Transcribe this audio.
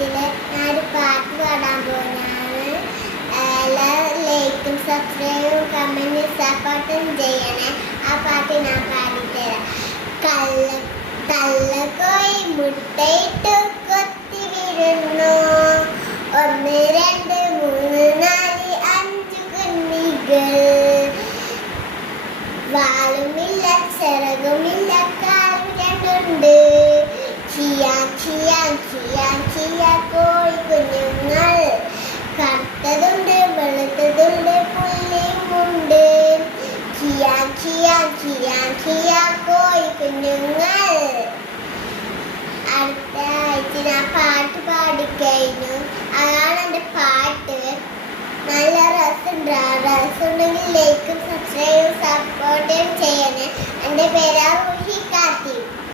ആഴ്ചയില് ഞാനൊരു പാട്ട് പാടാൻ പോകുന്നതാണ്. എല്ലാവരും ലൈക്കും സബ്സ്ക്രൈബും കമന്റും സപ്പോർട്ടും ചെയ്യണേ. ആ പാട്ട് ഞാൻ പാടിത്തരാം. കള്ളക്കോഴി മുട്ടയിട്ട് കൊത്തി വീഴുന്നു, 1 2 3 4 5 കുഞ്ഞികൾ. വാലുമില്ല, ചിറകുമില്ല, കാലും രണ്ടുണ്ട്. ചിയാ ചിയാ ചിയാ ചിയാ കോഴി കുഞ്ഞുങ്ങൾ. കറുത്തതുണ്ട്, വെളുത്തതുണ്ട്, പുള്ളിയുമുണ്ട്. ചിയാ ചിയാ ചിയാ ചിയാ കോഴി കുഞ്ഞുങ്ങൾ. അടുത്ത ആഴ്ച ഞാൻ പാട്ട് പാടിക്കഴിഞ്ഞു. അതാണ് എൻ്റെ പാട്ട്. നല്ല രസമുണ്ട്. ആ രസമുണ്ടെങ്കിൽ ലൈക്കും സബ്സ്ക്രൈബും സപ്പോർട്ടും ചെയ്യണേ. എൻ്റെ പേരാ റൂഹി.